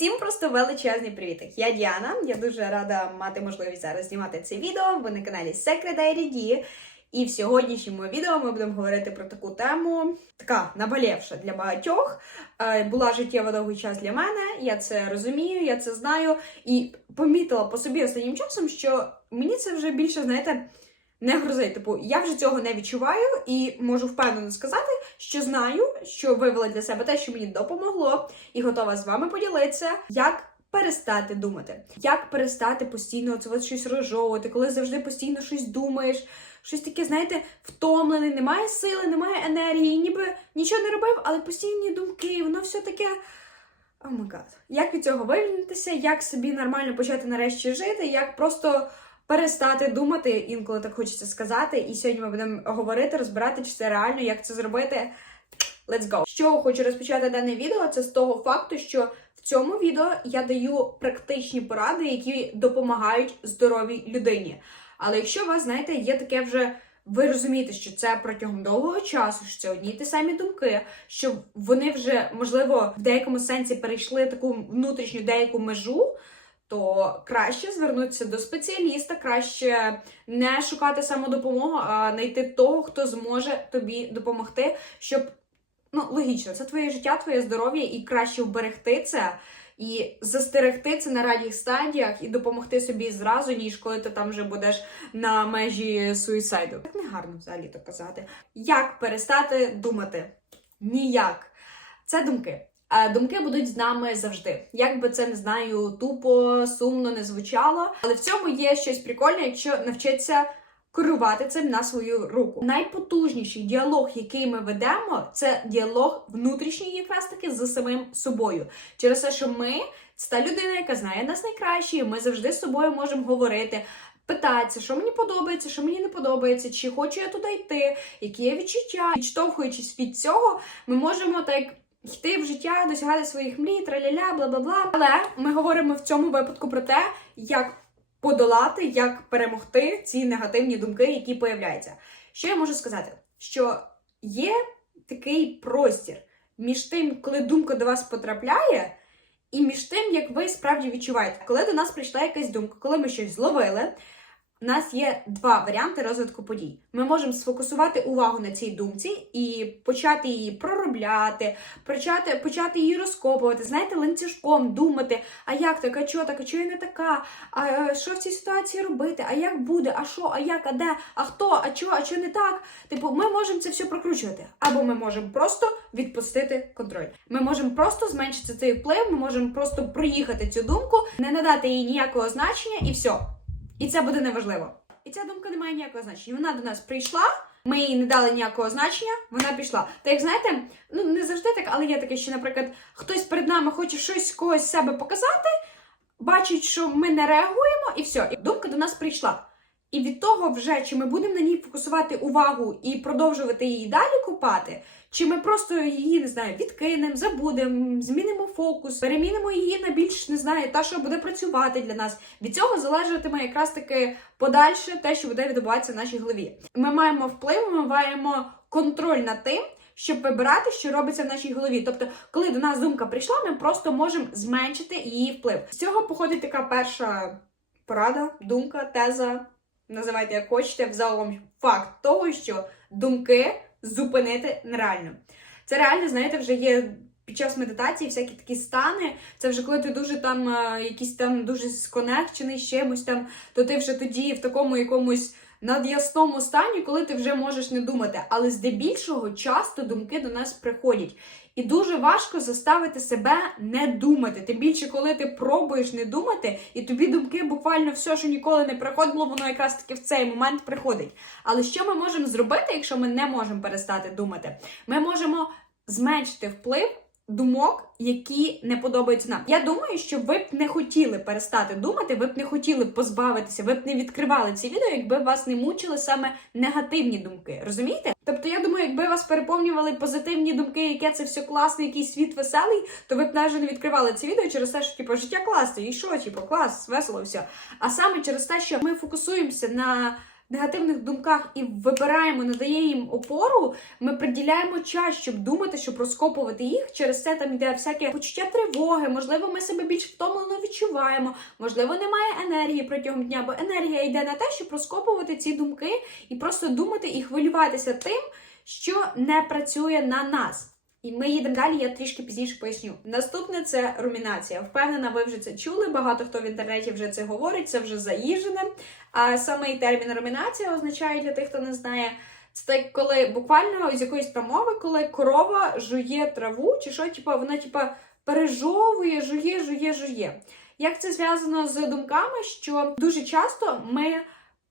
Усім просто величезний привітик. Я Діана. Я дуже рада мати можливість зараз знімати це відео. Ви на каналі Secret ID. І в сьогоднішньому відео ми будемо говорити про таку тему, така наболівша для багатьох. Е, Була життєво довгий час для мене. Я це розумію, я це знаю. І помітила по собі останнім часом, що мені це вже більше, знаєте, не грозить. Типу, я вже цього не відчуваю і можу впевнено сказати, що знаю, що вивела для себе те, що мені допомогло, і готова з вами поділитися, як. Перестати думати, як перестати постійно це щось розжовувати, коли завжди постійно щось думаєш, щось таке, знаєте, втомлений, немає сили, немає енергії, ніби нічого не робив, але постійні думки, воно все таке. О май гад. Як від цього вивільнитися, як собі нормально почати нарешті жити, як просто перестати думати, інколи так хочеться сказати. І сьогодні ми будемо говорити, розбирати, чи це реально, як це зробити. Let's go! Чого хочу розпочати дане відео, це з того факту, що в цьому відео я даю практичні поради, які допомагають здоровій людині. Але якщо у вас, знаєте, є таке вже. Ви розумієте, що це протягом довгого часу, що це одні й ті самі думки, що вони вже, можливо, в деякому сенсі перейшли таку внутрішню деяку межу, то краще звернутися до спеціаліста, краще не шукати самодопомогу, а знайти того, хто зможе тобі допомогти, щоб ну логічно, це твоє життя, твоє здоров'я, і краще вберегти це. І застерегти це на ранніх стадіях і допомогти собі зразу, ніж коли ти там вже будеш на межі суїсайду. Так не гарно взагалі то казати. Як перестати думати? Ніяк. Це думки. А думки будуть з нами завжди. Як би це не знаю, тупо, сумно не звучало. Але в цьому є щось прикольне, якщо навчитися керувати цим на свою руку. Найпотужніший діалог, який ми ведемо, це діалог внутрішній, якраз таки з самим собою. Через те, що ми це та людина, яка знає нас найкраще, ми завжди з собою можемо говорити. Питатися, що мені подобається, що мені не подобається, чи хочу я туди йти, які є відчуття. Відштовхуючись від цього, ми можемо так йти в життя, досягати своїх мрій, траля-ля, бла бла бла. Але ми говоримо в цьому випадку про те, як подолати, як перемогти ці негативні думки, які появляються. Що я можу сказати? Що є такий простір між тим, коли думка до вас потрапляє, і між тим, як ви справді відчуваєте, коли до нас прийшла якась думка, коли ми щось зловили. У нас є два варіанти розвитку подій. Ми можемо сфокусувати увагу на цій думці і почати її проробляти, почати, почати її розкопувати, знаєте, ланцюжком думати, а як так, а чого так, а чого я не така, а е, що в цій ситуації робити, а як буде, а що, а як, а де, а хто, а чого, а чого не так. Типу, ми можемо це все прокручувати. Або ми можемо просто відпустити контроль. Ми можемо просто зменшити цей вплив, ми можемо просто проїхати цю думку, не надати їй ніякого значення і все. І це буде неважливо. І ця думка не має ніякого значення. Вона до нас прийшла, ми їй не дали ніякого значення, вона пішла. Та як знаєте, ну не завжди так, але є таке, що, наприклад, хтось перед нами хоче щось когось себе показати, бачить, що ми не реагуємо, і все. І думка до нас прийшла. І від того, вже чи ми будемо на ній фокусувати увагу і продовжувати її далі купати, чи ми просто її не знаю, відкинемо, забудемо, змінимо фокус, перемінимо її на більш не знаю, та що буде працювати для нас. Від цього залежатиме якраз таки подальше те, що буде відбуватися в нашій голові. Ми маємо вплив, ми маємо контроль над тим. Щоб вибирати, що робиться в нашій голові. Тобто, коли до нас думка прийшла, ми просто можемо зменшити її вплив. З цього походить така перша порада, думка, теза, називайте як хочете, взагалом факт того, що думки зупинити нереально. Це реально, знаєте, вже є під час медитації всякі такі стани. Це вже коли ти дуже там е, якийсь там дуже сконекчений з чимось там, то ти вже тоді в такому якомусь над'ясному стані, коли ти вже можеш не думати. Але здебільшого часто думки до нас приходять. І дуже важко заставити себе не думати. Тим більше, коли ти пробуєш не думати, і тобі думки буквально все, що ніколи не приходило, воно якраз таки в цей момент приходить. Але що ми можемо зробити, якщо ми не можемо перестати думати? Ми можемо зменшити вплив. Думок, які не подобаються нам. Я думаю, що ви б не хотіли перестати думати, ви б не хотіли позбавитися, ви б не відкривали ці відео, якби вас не мучили саме негативні думки. Розумієте? Тобто, я думаю, якби вас переповнювали позитивні думки, яке це все класно, який світ веселий, то ви б навіть не відкривали ці відео через те, що типу, життя класне, і що, типу, клас, весело все. А саме через те, що ми фокусуємося на негативних думках і вибираємо, надаємо їм опору, ми приділяємо час, щоб думати, щоб розкопувати їх. Через це там йде всяке почуття тривоги. Можливо, ми себе більш втомлено відчуваємо. Можливо, немає енергії протягом дня, бо енергія йде на те, щоб розкопувати ці думки і просто думати і хвилюватися тим, що не працює на нас. І ми їдемо далі, я трішки пізніше поясню. Наступне це румінація. Впевнена, ви вже це чули. Багато хто в інтернеті вже це говорить, це вже заїжджене. А саме термін румінація означає для тих, хто не знає. Це так, коли буквально з якоїсь промови, коли корова жує траву, чи що, типа, вона типа пережовує, жує, жує, жує. Як це зв'язано з думками, що дуже часто ми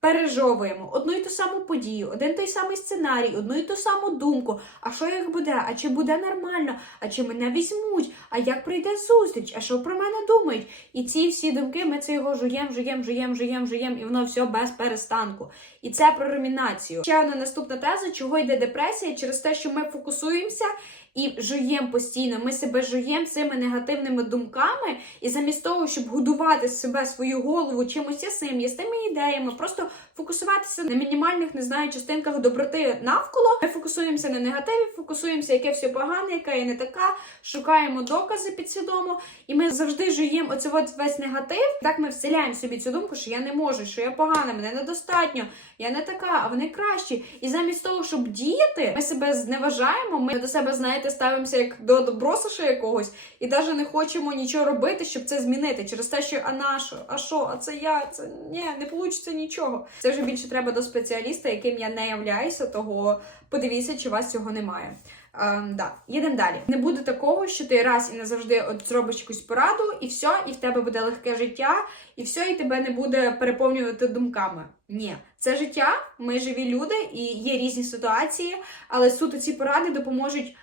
пережовуємо одну і ту саму подію, один той самий сценарій, одну і ту саму думку. А що як буде? А чи буде нормально? А чи мене візьмуть? А як прийде зустріч? А що про мене думають? І ці всі думки ми це його жуєм, жуєм, жуєм, жуєм, жуєм, і воно все без перестанку. І це про румінацію. Ще одна наступна теза, чого йде депресія, через те, що ми фокусуємося і жуємо постійно. Ми себе жуємо цими негативними думками, і замість того, щоб годувати себе свою голову чимось ясним, ясними ідеями, просто фокусуватися на мінімальних, не знаю, частинках доброти навколо. Ми фокусуємося на негативі, фокусуємося, яке все погане, яка я не така. Шукаємо докази підсвідомо, і ми завжди жуємо оце от весь негатив. Так ми вселяємо собі цю думку, що я не можу, що я погана, мене недостатньо, я не така, а вони кращі. І замість того, щоб діяти, ми себе зневажаємо. Ми до себе, знаєте, ставимося як до добросиша якогось, і навіть не хочемо нічого робити, щоб це змінити. Через те, що а на а що, а це я, це ні, не вийде нічого. Це вже більше треба до спеціаліста, яким я не являюся, того подивіться, чи у вас цього немає. Ем, да. Їдемо далі. Не буде такого, що ти раз і назавжди от зробиш якусь пораду, і все, і в тебе буде легке життя, і все, і тебе не буде переповнювати думками. Ні, це життя, ми живі люди, і є різні ситуації, але суто ці поради допоможуть.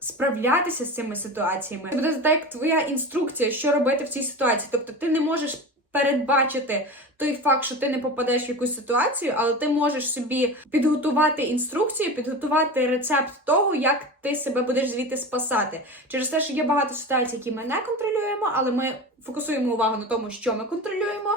Справлятися з цими ситуаціями. Це буде так, як твоя інструкція, що робити в цій ситуації. Тобто ти не можеш передбачити той факт, що ти не попадеш в якусь ситуацію, але ти можеш собі підготувати інструкцію, підготувати рецепт того, як ти себе будеш звідти спасати. Через те, що є багато ситуацій, які ми не контролюємо, але ми фокусуємо увагу на тому, що ми контролюємо.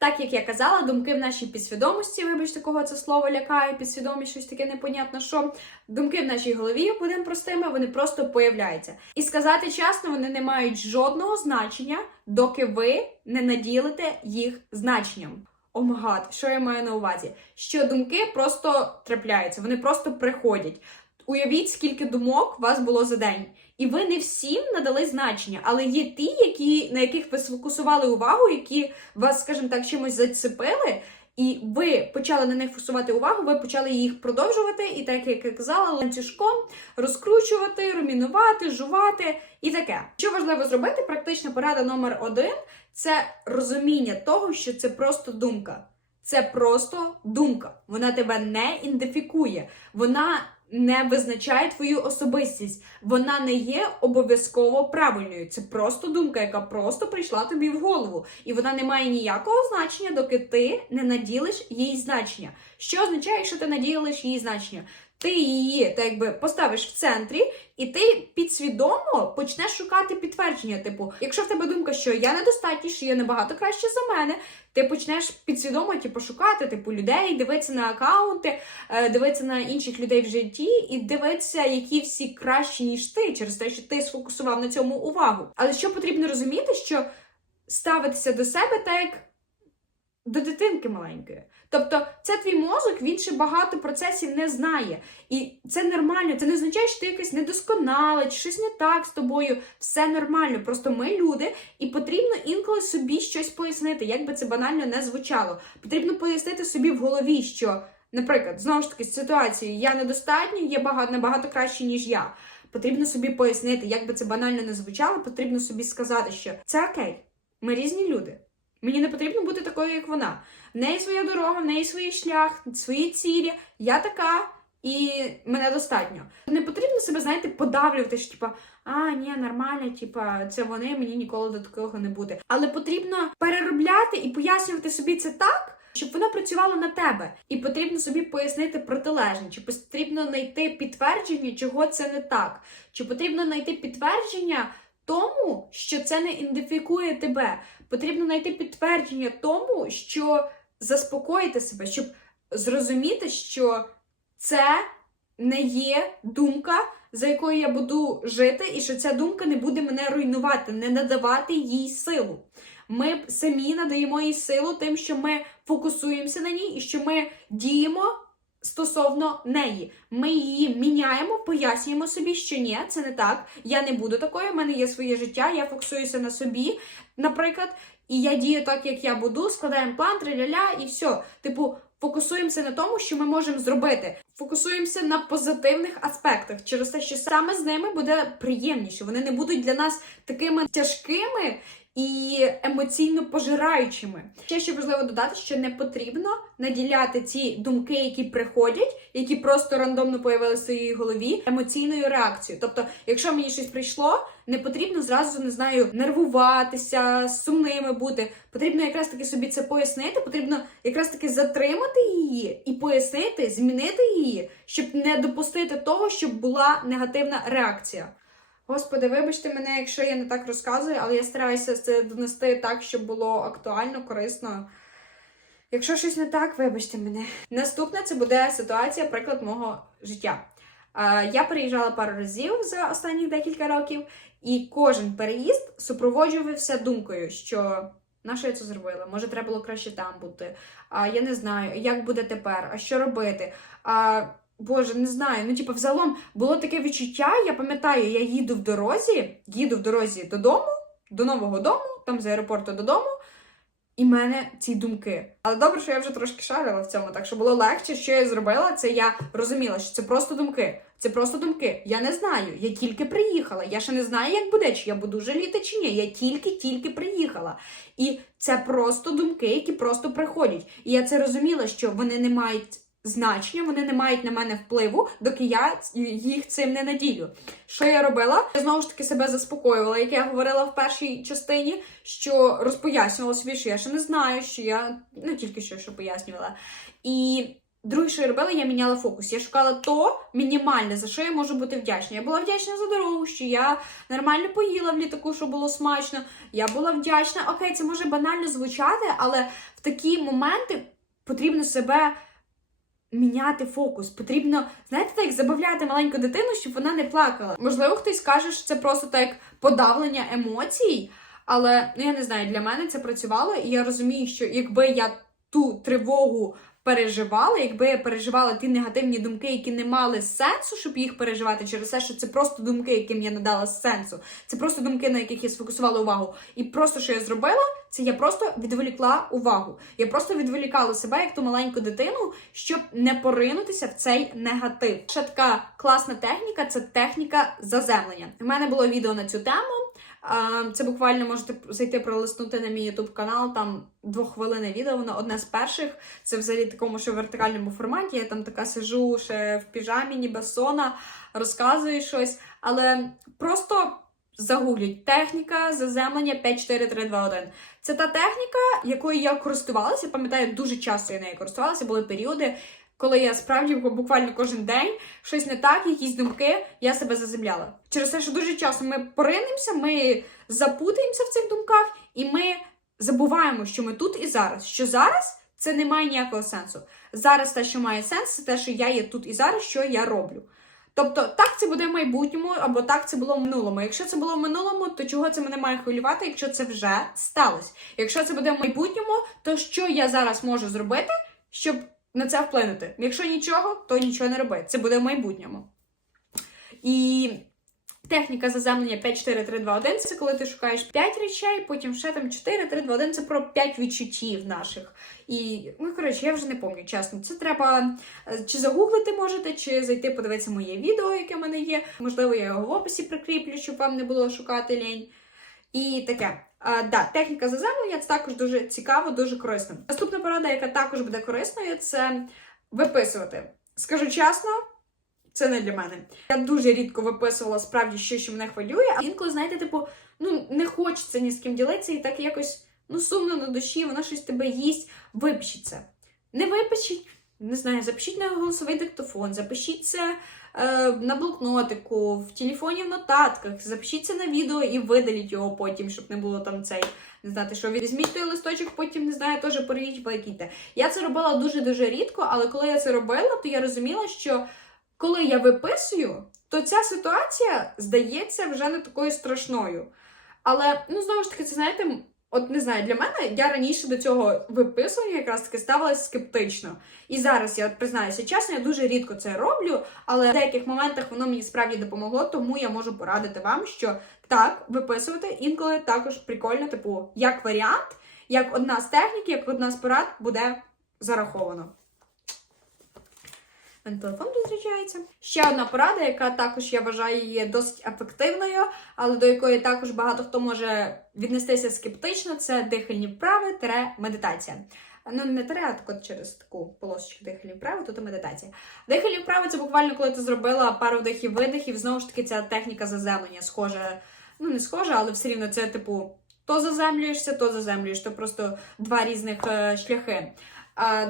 Так як я казала, думки в нашій підсвідомості, вибачте, кого це слово лякає, підсвідомість, щось таке непонятно, що думки в нашій голові, будемо простими, вони просто появляються. І сказати чесно, вони не мають жодного значення, доки ви не наділите їх значенням. О гад, що я маю на увазі? Що думки просто трапляються, вони просто приходять. Уявіть, скільки думок у вас було за день. І ви не всім надали значення, але є ті, які, на яких ви сфокусували увагу, які вас, скажімо так, чимось зацепили, і ви почали на них фокусувати увагу, ви почали їх продовжувати, і так як я казала, ланцюжком розкручувати, румінувати, жувати і таке. Що важливо зробити, практична порада номер один це розуміння того, що це просто думка. Це просто думка. Вона тебе не ідентифікує. Вона не визначає твою особистість. Вона не є обов'язково правильною. Це просто думка, яка просто прийшла тобі в голову. І вона не має ніякого значення, доки ти не наділиш їй значення. Що означає, якщо ти наділиш їй значення? Ти її так якби поставиш в центрі, і ти підсвідомо почнеш шукати підтвердження. Типу, якщо в тебе думка, що я недостатній, я набагато краще за мене, ти почнеш підсвідомо типу, шукати типу людей, дивитися на акаунти, е, дивитися на інших людей в житті і дивитися, які всі кращі ніж ти, через те, що ти сфокусував на цьому увагу. Але що потрібно розуміти, що ставитися до себе так як до дитинки маленької. Тобто, це твій мозок, він ще багато процесів не знає. І це нормально. Це не означає, що ти якась недосконала, чи щось не так з тобою. Все нормально. Просто ми люди, і потрібно інколи собі щось пояснити, як би це банально не звучало. Потрібно пояснити собі в голові, що, наприклад, знову ж таки, з ситуацією я недостатньо, є багато набагато краще, ніж я. Потрібно собі пояснити, як би це банально не звучало, потрібно собі сказати, що це окей, ми різні люди. Мені не потрібно бути такою, як вона. В неї своя дорога, в неї свій шлях, свої цілі. Я така, і мене достатньо. Не потрібно себе, знаєте, подавлювати, що типа, а, ні, нормально, типа, це вони, мені ніколи до такого не буде. Але потрібно переробляти і пояснювати собі це так. Щоб воно працювало на тебе, і потрібно собі пояснити протилежне, чи потрібно знайти підтвердження, чого це не так, чи потрібно знайти підтвердження тому, що це не ідентифікує тебе. Потрібно знайти підтвердження тому, що заспокоїти себе, щоб зрозуміти, що це не є думка, за якою я буду жити, і що ця думка не буде мене руйнувати, не надавати їй силу. Ми самі надаємо їй силу тим, що ми фокусуємося на ній і що ми діємо стосовно неї. Ми її міняємо, пояснюємо собі, що ні, це не так. Я не буду такою, в мене є своє життя, я фокусуюся на собі, наприклад, і я дію так, як я буду, складаємо план, триляля, і все. Типу, фокусуємося на тому, що ми можемо зробити. Фокусуємося на позитивних аспектах через те, що саме з ними буде приємніше. Вони не будуть для нас такими тяжкими і емоційно пожираючими. Ще що важливо додати, що не потрібно наділяти ці думки, які приходять, які просто рандомно появилися в своїй голові, емоційною реакцією. Тобто, якщо мені щось прийшло, не потрібно зразу не знаю нервуватися, сумними бути. Потрібно якраз таки собі це пояснити. Потрібно якраз таки затримати її і пояснити, змінити її, щоб не допустити того, щоб була негативна реакція. Господи, вибачте мене, якщо я не так розказую, але я стараюся це донести так, щоб було актуально, корисно. Якщо щось не так, вибачте мене. Наступне це буде ситуація, приклад мого життя. Е, Я переїжджала пару разів за останні декілька років, і кожен переїзд супроводжувався думкою, що на я це зробила? Може, треба було краще там бути. Я не знаю, як буде тепер, а що робити. Боже, не знаю. Ну, типу, взагалом було таке відчуття. Я пам'ятаю, я їду в дорозі, їду в дорозі додому, до нового дому, там з аеропорту додому. І в мене ці думки. Але добре, що я вже трошки шарила в цьому, так що було легше, що я зробила, це я розуміла, що це просто думки. Це просто думки. Я не знаю. Я тільки приїхала. Я ще не знаю, як буде, чи я буду жаліти, чи ні. Я тільки-тільки приїхала. І це просто думки, які просто приходять. І я це розуміла, що вони не мають значення, вони не мають на мене впливу, доки я їх цим не наділю. Що я робила? Я знову ж таки себе заспокоювала, як я говорила в першій частині, що розпояснювала собі, що я ще не знаю, що я ну тільки що, що пояснювала. І друге, що я робила, я міняла фокус. Я шукала то мінімальне, за що я можу бути вдячна. Я була вдячна за дорогу, що я нормально поїла в літаку, що було смачно. Я була вдячна. Окей, це може банально звучати, але в такі моменти потрібно себе міняти фокус. Потрібно, знаєте, так, забавляти маленьку дитину, щоб вона не плакала. Можливо, хтось скаже, що це просто так подавлення емоцій, але ну я не знаю, для мене це працювало, і я розумію, що якби я ту тривогу переживала, якби я переживала ті негативні думки, які не мали сенсу, щоб їх переживати, через те, що це просто думки, яким я надала сенсу. Це просто думки, на яких я сфокусувала увагу. І просто що я зробила, це я просто відволікла увагу. Я просто відволікала себе як ту маленьку дитину, щоб не поринутися в цей негатив. Ще така класна техніка це техніка заземлення. У мене було відео на цю тему. Це буквально можете зайти пролиснути на мій YouTube канал. Там двохвилинне відео, воно одне з перших. Це взагалі такому, в вертикальному форматі. Я там така сижу ще в піжамі, ніби сона, розказую щось. Але просто загугліть техніка заземлення 5-4-3-2-1. Це та техніка, якою я користувалася. Пам'ятаю, дуже часто я нею користувалася. Були періоди, коли я справді буквально кожен день щось не так, якісь думки, я себе заземляла. Через те, що дуже часто ми поринемося, ми запутаємося в цих думках, і ми забуваємо, що ми тут і зараз. Що зараз це не має ніякого сенсу. Зараз те, що має сенс, це те, що я є тут і зараз, що я роблю. Тобто, так це буде в майбутньому, або так це було в минулому. Якщо це було в минулому, то чого це мене має хвилювати, якщо це вже сталося? Якщо це буде в майбутньому, то що я зараз можу зробити, щоб на це вплинути? Якщо нічого, то нічого не роби. Це буде в майбутньому. І техніка заземлення 5-4-3-2-1 це коли ти шукаєш 5 речей, потім ще там 4-3-2-1 це про 5 відчуттів наших. І, ну, коротше, я вже не пам'ятаю, чесно. Це треба е, чи загуглити можете, чи зайти подивитися моє відео, яке в мене є. Можливо, я його в описі прикріплю, щоб вам не було шукати лінь. І таке. А, да, техніка заземлення це також дуже цікаво, дуже корисно. Наступна порада, яка також буде корисною, це виписувати. Скажу чесно, це не для мене. Я дуже рідко виписувала справді щось, що мене хвилює, а інколи, знаєте, типу, ну не хочеться ні з ким ділитися, і так якось ну сумно на душі, воно щось тебе їсть. Випишіть. Не випишіть, не знаю, запишіть на голосовий диктофон, запишіть це е, на блокнотику, в телефоні в нотатках. Запишіться на відео і видаліть його потім, щоб не було там цей. Не знати, що візьміть той листочок, потім не знаю, теж порвіть, викиньте. Я це робила дуже дуже рідко, але коли я це робила, то я розуміла, що коли я виписую, то ця ситуація здається вже не такою страшною. Але ну знову ж таки, це знаєте, от не знаю, для мене я раніше до цього виписування якраз таки ставилась скептично. І зараз я признаюся чесно, я дуже рідко це роблю, але в деяких моментах воно мені справді допомогло, тому я можу порадити вам, що так, виписувати інколи також прикольно, типу, як варіант, як одна з технік, як одна з порад буде зараховано. Мене телефон розряджається. Ще одна порада, яка також я вважаю є досить ефективною, але до якої також багато хто може віднестися скептично, це дихальні вправи тире медитація. Ну, не от через таку полосочку дихальні вправи, тут і медитація. Дихальні вправи це буквально коли ти зробила пару вдихів видихів. Знову ж таки, ця техніка заземлення схожа, ну не схожа, але все рівно це типу то заземлюєшся, то заземлюєш. То просто два різних е, шляхи.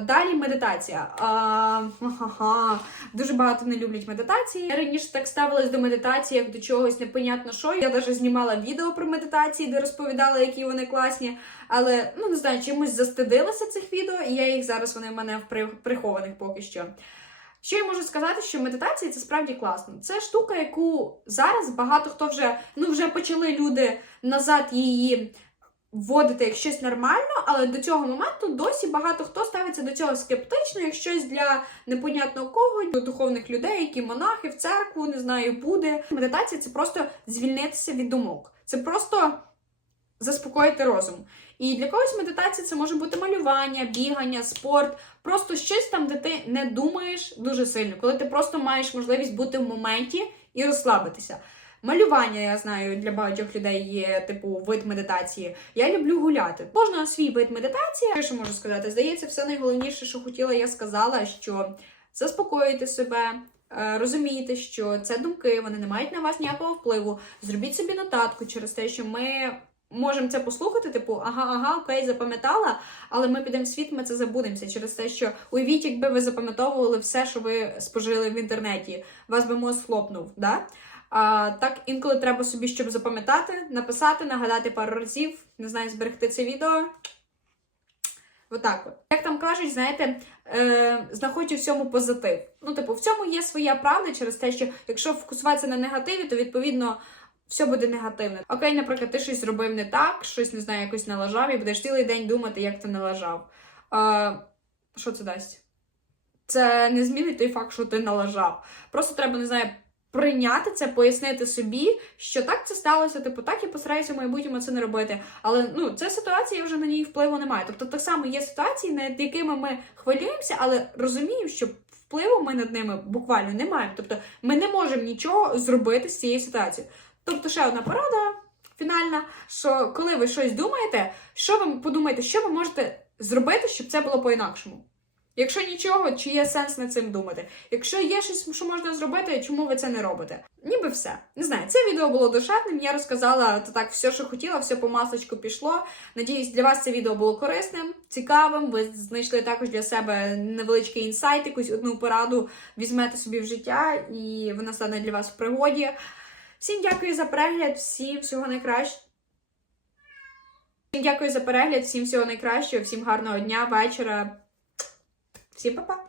Далі медитація. А. Дуже багато не люблять медитації. Я раніше так ставилась до медитації, як до чогось непонятно що. Я навіть знімала відео про медитації, де розповідала, які вони класні. Але ну не знаю, чимось застидилася цих відео, і я їх зараз вони в мене в прихованих поки що. Що я можу сказати, що медитація це справді класно. Це штука, яку зараз багато хто вже ну вже почали люди назад її вводити як щось нормально, але до цього моменту досі багато хто ставиться до цього скептично, як щось для непонятно кого, до духовних людей, які монахи в церкву, не знаю, буде. Медитація це просто звільнитися від думок. Це просто заспокоїти розум. І для когось медитація це може бути малювання, бігання, спорт, просто щось там, де ти не думаєш дуже сильно, коли ти просто маєш можливість бути в моменті і розслабитися. Малювання, я знаю, для багатьох людей є типу вид медитації. Я люблю гуляти. Кожного свій вид медитації. Що можу сказати? Здається, все найголовніше, що хотіла, я сказала, що заспокоїти себе. е, Розумієте, що це думки, вони не мають на вас ніякого впливу. Зробіть собі нотатку через те, що ми можемо це послухати, типу, ага, ага, окей, запам'ятала, але ми підемо в світ, ми це забудемося через те, що уявіть, якби ви запам'ятовували все, що ви спожили в інтернеті, вас би мозг хлопнув. Да? А, так інколи треба собі, щоб запам'ятати, написати, нагадати пару разів, не знаю, зберегти це відео. Отак от. Як там кажуть, знаєте, е, знаходь у всьому позитив. Ну, типу, в цьому є своя правда через те, що якщо фокусуватися на негативі, то відповідно все буде негативне. Окей, наприклад, ти щось зробив не так, щось не знаю, якось налажав, і будеш цілий день думати, як ти налажав. А, що це дасть? Це не змінить той факт, що ти налажав. Просто треба, не знаю, прийняти це, пояснити собі, що так це сталося, типу, так я постараюся в майбутньому це не робити. Але ну, ця ситуація вже на ній впливу немає. Тобто, так само є ситуації, над якими ми хвилюємося, але розуміємо, що впливу ми над ними буквально не маємо. Тобто, ми не можемо нічого зробити з цієї ситуації. Тобто, ще одна порада фінальна, що коли ви щось думаєте, що ви подумаєте, що ви можете зробити, щоб це було по-інакшому. Якщо нічого, чи є сенс над цим думати? Якщо є щось, що можна зробити, чому ви це не робите? Ніби все. Не знаю, це відео було душевним. Я розказала то так все, що хотіла, все по масличку пішло. Надіюсь, для вас це відео було корисним, цікавим. Ви знайшли також для себе невеличкий інсайт, якусь одну пораду візьмете собі в життя, і вона стане для вас в пригоді. Всім дякую за перегляд, всім всього найкращого. Всім дякую за перегляд, всім всього найкращого, всім гарного дня, вечора. Всім па-па!